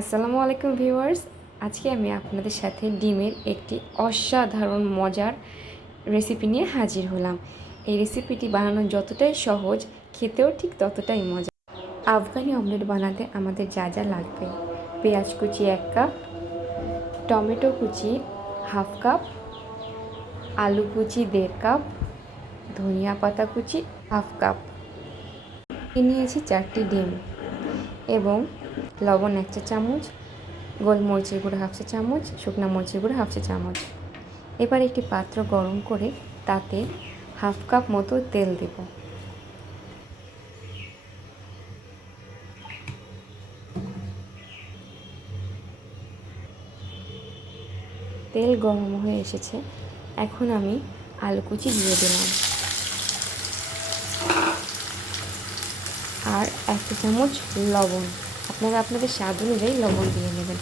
আসসালামু আলাইকুম ভিউয়ার্স। আজকে আমি আপনাদের সাথে ডিমের একটি অসাধারণ মজার রেসিপি নিয়ে হাজির হলাম। এই রেসিপিটি বানানো যতটাই সহজ, খেতেও ঠিক ততটাই মজা। আফগানি অমলেট বানাতে আমাদের যা যা লাগবে: পেঁয়াজ কুচি 1 কাপ, টমেটো কুচি 1/2 কাপ, আলু কুচি 1.5 কাপ, ধনিয়া পাতা কুচি 1/2 কাপ, নিয়েছি 4টি ডিম এবং লবণ 1 চা চামচ, গোলমরিচের গুঁড়ো 1/2 চা চামচ, শুকনো মরিচের গুঁড়ো 1/2 চা চামচ। এবার একটি পাত্র গরম করে তাতে 1/2 কাপ মতো তেল দেব। তেল গরম হয়ে এসেছে, এখন আমি আলু কুচি দিয়ে দিলাম আর 1 চা চামচ লবণ, আপনারা আপনাদের স্বাদ অনুযায়ী লবণ দিয়ে নেবেন,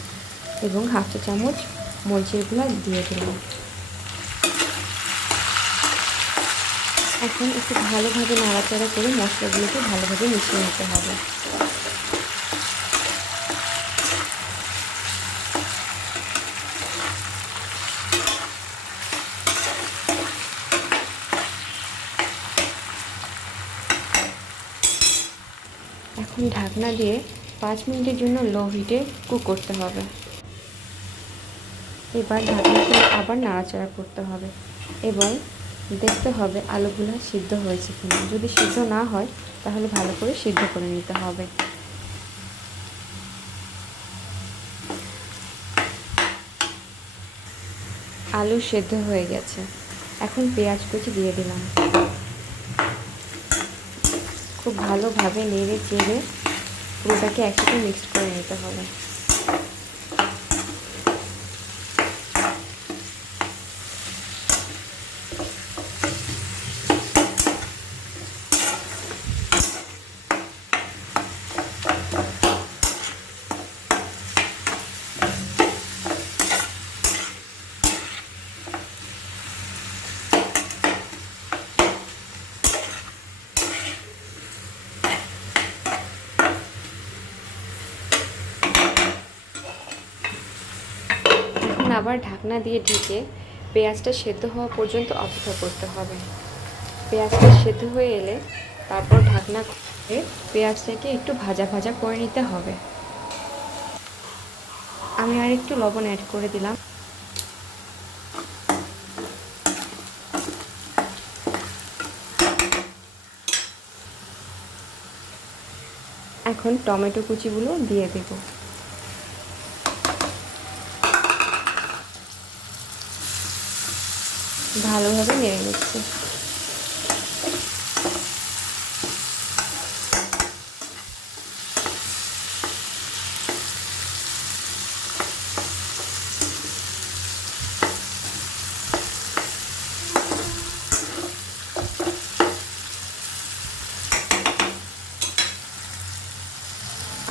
এবং 1/2 চা চামচ মরিচের গুঁড়ো দিয়ে দিলাম। এখন একটু ভালোভাবে নাড়াচাড়া করে মশলাগুলোকে ভালোভাবে মিশিয়ে নিতে হবে। এখন ঢাকনা দিয়ে 5 মিনিটের জন্য লো হিটে কুক করতে হবে। এবার ঢাকনা দিয়ে আবার নাড়াচাড়া করতে হবে এবং দেখতে হবে আলুগুলো সিদ্ধ হয়েছে কিনা। যদি সিদ্ধ না হয় তাহলে ভালো করে সিদ্ধ করে নিতে হবে। আলু সিদ্ধ হয়ে গেছে, এখন পেঁয়াজ কুচি দিয়ে দিলাম। খুব ভালোভাবে নেড়ে চেড়ে পুরোটাকে একসাথে মিক্স করে নিতে হবে। এখন আবার ঢাকনা দিয়ে ঢেকে পেঁয়াজটা সেদ্ধ হওয়া পর্যন্ত অপেক্ষা করতে হবে। পেঁয়াজটা সেদ্ধ হয়ে এলে তারপর ঢাকনা খুলে পেঁয়াজটাকে একটু ভাজা ভাজা করে নিতে হবে। আমি আর একটু লবণ অ্যাড করে দিলাম। এখন টমেটো কুচিগুলো দিয়ে দেব। ভালোভাবে নেড়ে নিচ্ছি।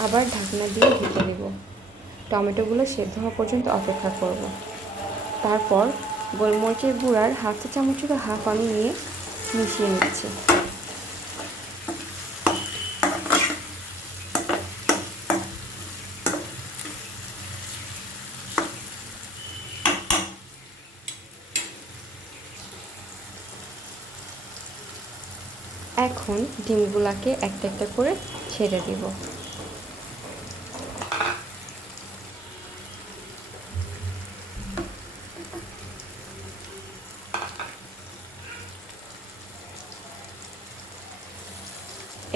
আবার ঢাকনা দিয়ে ঢেকে দেব। টমেটোগুলো সেদ্ধ হওয়া পর্যন্ত অপেক্ষা করব। তারপর গোলমরিচের গুঁড়ার 1/2 চা চামচেরও হাফ আমি নিয়ে মিশিয়ে নিচ্ছি। এখন ডিমগুলোকে একটা একটা করে ছেড়ে দেব।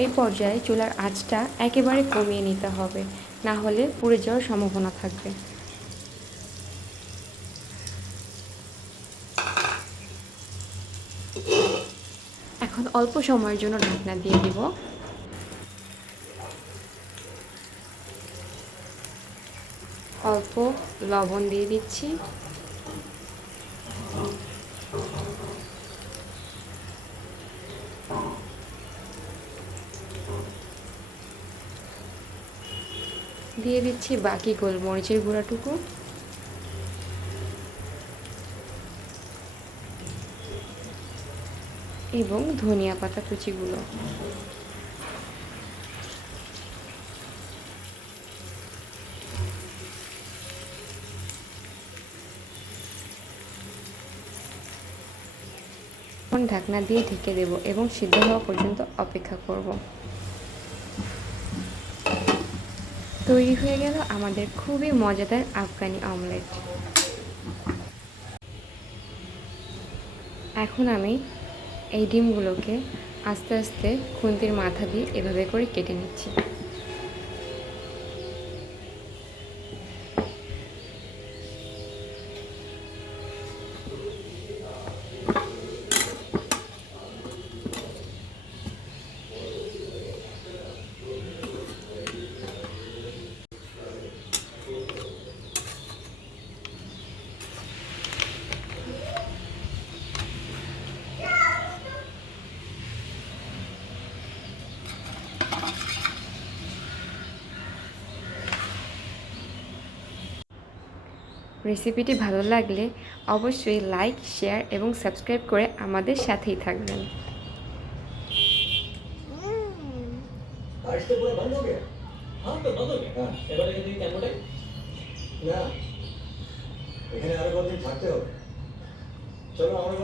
এই পর্যায়ে চুলার আঁচটা একেবারে কমিয়ে নিতে হবে, না হলে পুড়ে যাওয়ার সম্ভাবনা থাকবে। এখন অল্প সময়ের জন্য ঢাকনা দিয়ে দিব। অল্প লবণ দিয়ে দিচ্ছি। দিয়ে দিচ্ছি বাকি গোলমরিচের গুঁড়াটুকু। এবং ধনিয়া পাতা কুচিগুলো। ঢাকনা দিয়ে ঢেকে দেব এবং সিদ্ধ হওয়া পর্যন্ত অপেক্ষা করব। তৈরি হয়ে গেল আমাদের খুবই মজাদার আফগানি অমলেট। এখন আমি এই ডিমগুলোকে আস্তে আস্তে খুন্তির মাথা দিয়ে এভাবে করে কেটে নিচ্ছি। রেসিপিটি ভালো লাগলে অবশ্যই লাইক, শেয়ার এবং সাবস্ক্রাইব করে আমাদের সাথেই থাকবেন। এখানে আরো কতদিন থাকতে হবে। চলো আমরা